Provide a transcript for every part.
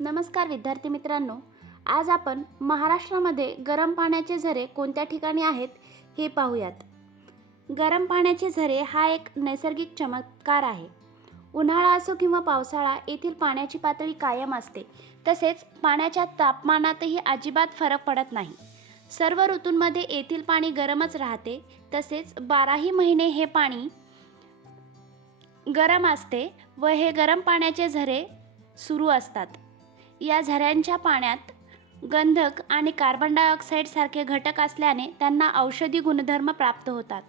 नमस्कार विद्यार्थी मित्रांनो, आज आपण महाराष्ट्रामध्ये गरम पाण्याचे झरे कोणत्या ठिकाणी आहेत हे पाहूयात। गरम पाण्याचे झरे हा एक नैसर्गिक चमत्कार आहे। उन्हाळा असो किंवा पावसाळा, येथील पाण्याची पातळी कायम असते। तसेच पाण्याच्या तापमानातही अजिबात फरक पडत नाही। सर्व ऋतूंमध्ये येथील पाणी गरमच राहते। तसेच 12ही महिने हे पाणी गरम असते व हे गरम पाण्याचे झरे सुरू असतात। या झऱ्यांच्या पाण्यात गंधक आणि कार्बन डायऑक्साईड सारखे घटक असल्याने त्यांना औषधी गुणधर्म प्राप्त होतात।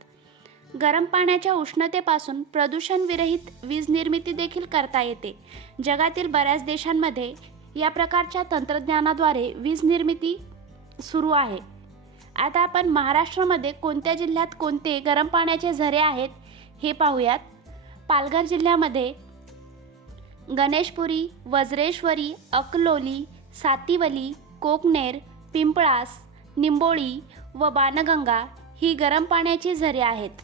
गरम पाण्याच्या उष्णतेपासून प्रदूषण विरहित वीज निर्मिती देखील करता येते। जगातील बऱ्याच देशांमध्ये या प्रकारच्या तंत्रज्ञानाद्वारे वीज निर्मिती सुरू आहे। आता आपण महाराष्ट्रामध्ये कोणत्या जिल्ह्यात कोणते गरम पाण्याचे झरे आहेत हे पाहूयात। पालघर जिल्ह्यामध्ये गणेशपुरी, वज्रेश्वरी, अकलोली, सातिवली, कोकनेर, पिंपळास, निंबोळी व बाणगंगा ही गरम पाण्याची झरे आहेत।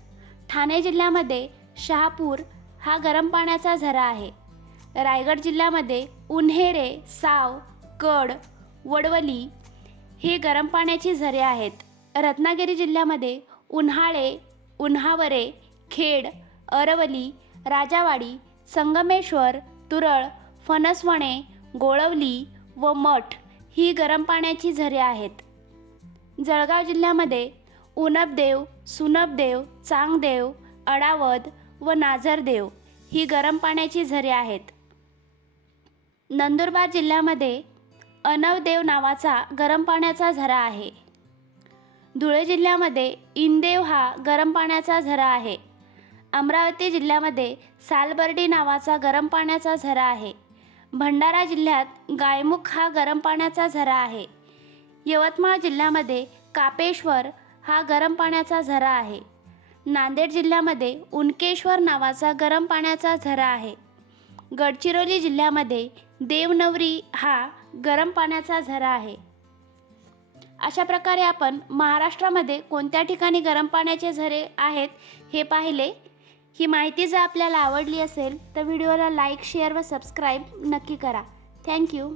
ठाणे जिल्ह्यामध्ये शहापूर हा गरम पाण्याचा झरा आहे। रायगड जिल्ह्यामध्ये उन्हेरे, साव, कड, वडवली हे गरम पाण्याची झरे आहेत। रत्नागिरी जिल्ह्यामध्ये उन्हाळे, उन्हावरे, खेड, अरवली, राजावाडी, संगमेश्वर, तुरळ, फणसवणे, गोळवली व मठ ही गरम पाण्याची झरे आहेत। जळगाव जिल्ह्यामध्ये उनबदेव, सुनबदेव, चांगदेव, अडावद व नाझरदेव ही गरम पाण्याची झरे आहेत। नंदुरबार जिल्ह्यामध्ये अनवदेव नावाचा गरम पाण्याचा झरा आहे। धुळे जिल्ह्यामध्ये इंदेव हा गरम पाण्याचा झरा आहे। अमरावती जिल्ह्यामध्ये सालबर्डी नावाचा गरम पाण्याचा झरा आहे। भंडारा जिल्ह्यात गायमुख हा गरम पाण्याचा झरा आहे। यवतमाळ जिल्ह्यामध्ये कापेश्वर हा गरम पाण्याचा झरा आहे। नांदेड जिल्ह्यामध्ये उनकेश्वर नावाचा गरम पाण्याचा झरा आहे। गडचिरोली जिल्ह्यामध्ये देवनवरी हा गरम पाण्याचा झरा आहे। अशा प्रकारे आपण महाराष्ट्रामध्ये कोणत्या ठिकाणी गरम पाण्याचे झरे आहेत हे पाहिले। ही माहिती जर आपल्याला आवडली असेल तर व्हिडिओला लाईक, शेअर व सबस्क्राईब नक्की करा। थँक्यू।